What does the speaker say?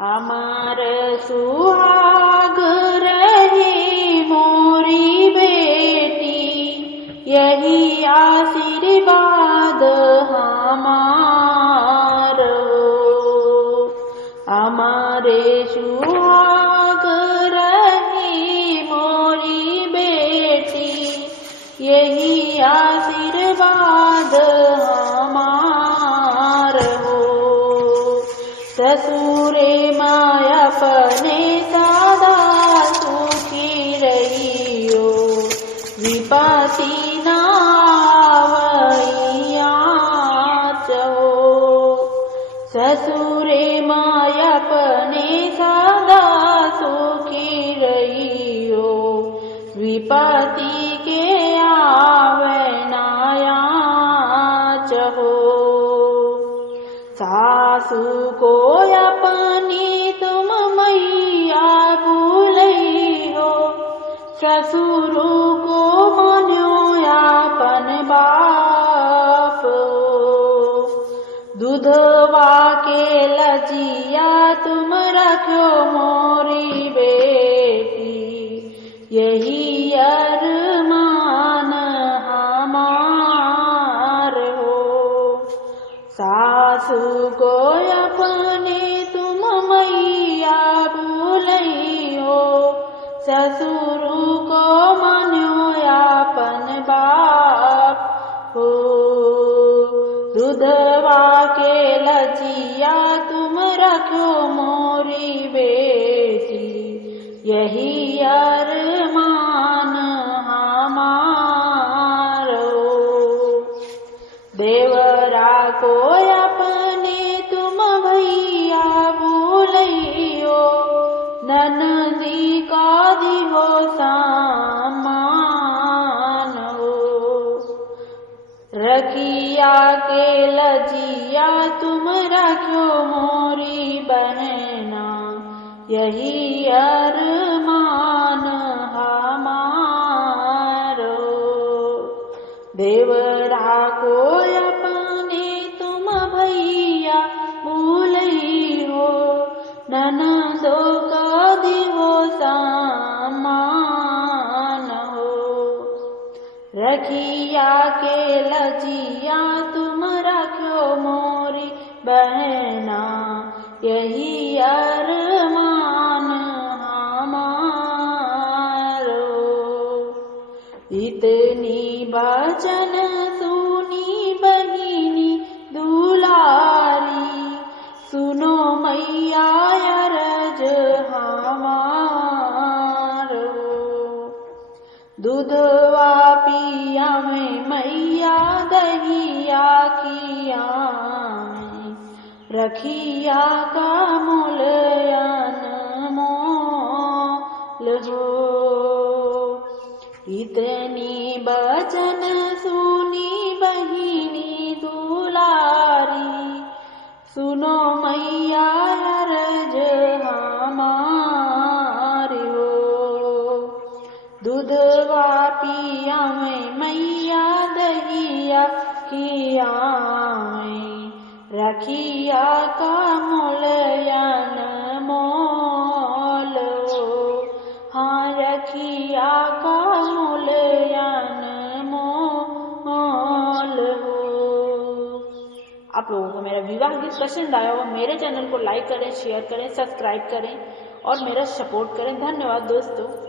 अमर सुहाग रही मोरी बेटी, यही आशीर्वाद हमारो। अमरे सुहाग रही मोरी बेटी, यही आशीर्वाद हमारो। ससुरे माया अपने सदा सुखी रहियो, विपत्ति न आवैया चहो। ससुरे माया अपने सदा सुखी रहियो, विपत्ति के आवे नाया चहो। सासु को अपनी तुम मैया भूलई हो, ससुर को मन्यो अपन बाप हो। दूधवा के लजिया तुम रखो मोरी बेटी, यही अरमान हमार हो। सासु को अपने तुम मैया भूलई हो, ससुर को मन्यो अपन बाप हो। दूधवा के लजिया तुम रखो मोरी बेटी, यही अरमान हमारो। देवरा को अपने तुम भैया भूलई हो, ननदी का दिहो सामान हो। रखिया के लजिया तुम रखो मोरी बहना, यही अरमान हमारो। देवरा को अपने तुम भैया भूलई हो, ननदो का दिहो सामान हो। रखिया के लजिया तुम रखो मोरी बहना, यही अरमान हमारो। इतनी वचन सुनी बहिनी दुलारी, सुनो मैया अरज हमारो। दूधवा पिया में मैया दहिया किया में, रखिया का मूल अनमोल हो। इतनी वचन सुनी बहिनी दुलारी, सुनो मैया अरज हमारी हो। दूधवा पिया में मैया दहिया किया में, रखिया का मूल अनमोल हो। हाँ, रखिया का मूल अनमोल हो। आप लोगों को मेरा विवाह गीत पसंद आया हो, मेरे चैनल को लाइक करें, शेयर करें, सब्सक्राइब करें और मेरा सपोर्ट करें। धन्यवाद दोस्तों।